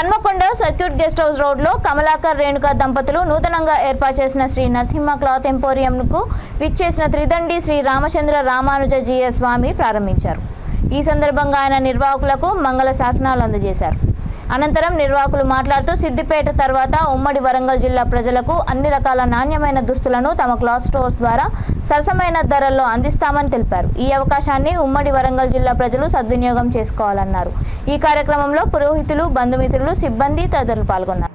Hanamkonda circuit guest house రోడ్లో కమలాకర్ రేణుక దంపతులు నూతనంగా ఏర్పాటు చేసిన శ్రీ నరసింహ క్లాత్ ఎంపోరియంకు విచ్చేసిన త్రిదండి శ్రీ రామచంద్ర రామానుజ జీయ స్వామి ప్రారంభించారు. ఈ సందర్భంగా ఆయన నిర్వాహకులకు మంగళ శాసనాలు అందజేశారు. అనంతరం నిర్వాహకులు మాట్లాడుతూ సిద్దిపేట తర్వాత ఉమ్మడి వరంగల్ జిల్లా ప్రజలకు అన్ని రకాల నాణ్యమైన దుస్తులను తమ క్లాత్ స్టోర్స్ ద్వారా సరసమైన ధరల్లో అందిస్తామని తెలిపారు. ఈ అవకాశాన్ని ఉమ్మడి వరంగల్ జిల్లా ప్రజలు సద్వినియోగం చేసుకోవాలన్నారు. ఈ కార్యక్రమంలో పురోహితులు, బంధుమిత్రులు, సిబ్బంది తదితరులు పాల్గొన్నారు.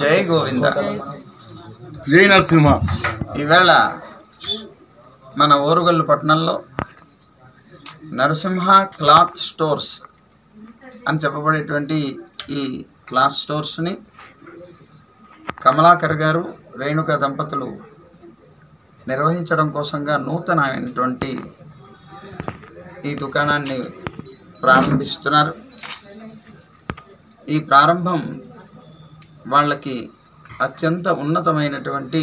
జై గోవింద, జై నరసింహ. ఈవేళ మన ఓరుగల్లు పట్టణంలో నరసింహ క్లాత్ స్టోర్స్ అని చెప్పబడేటువంటి ఈ క్లాత్ స్టోర్స్ని కమలాకర్ గారు, రేణుక దంపతులు నిర్వహించడం కోసంగా నూతనమైనటువంటి ఈ దుకాణాన్ని ప్రారంభిస్తున్నారు. ఈ ప్రారంభం వాళ్ళకి అత్యంత ఉన్నతమైనటువంటి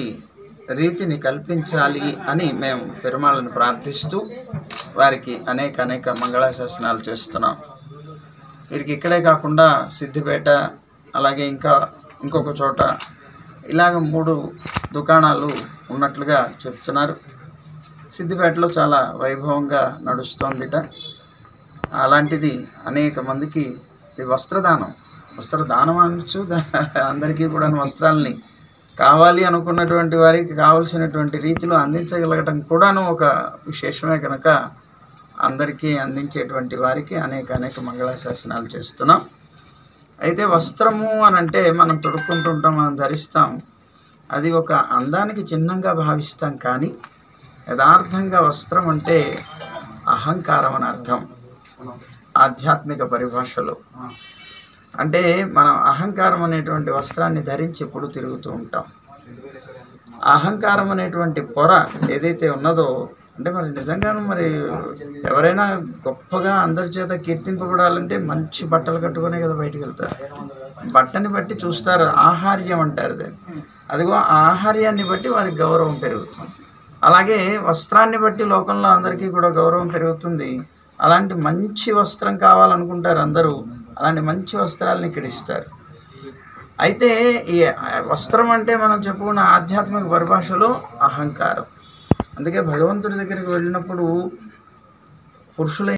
రీతిని కల్పించాలి అని మేము పెరుమాళ్ళను ప్రార్థిస్తూ వారికి అనేక మంగళాశాసనాలు చేస్తున్నాం. వీరికి ఇక్కడే కాకుండా సిద్దిపేట, అలాగే ఇంకొక చోట ఇలాగ 3 దుకాణాలు ఉన్నట్లుగా చెప్తున్నారు. సిద్దిపేటలో చాలా వైభవంగా నడుస్తోందిట. అలాంటిది అనేక మందికి ఈ వస్త్రదానం అనొచ్చు. అందరికీ కూడా వస్త్రాలని కావాలి అనుకున్నటువంటి వారికి కావలసినటువంటి రీతిలో అందించగలగటం కూడాను ఒక విశేషమే కనుక అందరికీ అందించేటువంటి వారికి అనేక మంగళాశాసనాలు చేస్తున్నాం. అయితే వస్త్రము అని అంటే మనం తొడుక్కుంటుంటాం, మనం ధరిస్తాం. అది ఒక అందానికి చిహ్నంగా భావిస్తాం. కానీ యథార్థంగా వస్త్రం అంటే అహంకారం అని అర్థం ఆధ్యాత్మిక పరిభాషలో. అంటే మనం అహంకారం అనేటువంటి వస్త్రాన్ని ధరించి ఎప్పుడు తిరుగుతూ ఉంటాం. అహంకారం అనేటువంటి పొర ఏదైతే ఉన్నదో అంటే మరి నిజంగాను మరి ఎవరైనా గొప్పగా అందరి చేత కీర్తింపబడాలంటే మంచి బట్టలు కట్టుకునే కదా బయటికి వెళ్తారు. బట్టని బట్టి చూస్తారు, ఆహార్యం అంటారు దాన్ని. అదిగో ఆ ఆహార్యాన్ని బట్టి వారికి గౌరవం పెరుగుతుంది. అలాగే వస్త్రాన్ని బట్టి లోకంలో అందరికీ కూడా గౌరవం పెరుగుతుంది. అలాంటి మంచి వస్త్రం కావాలనుకుంటారు అందరూ, అలాంటి మంచి వస్త్రాలను ఇక్కడ ఇస్తారు. అయితే ఈ వస్త్రం అంటే మనం చెప్పుకున్న ఆధ్యాత్మిక పరిభాషలో అహంకారం. అందుకే భగవంతుడి దగ్గరికి వెళ్ళినప్పుడు పురుషులైన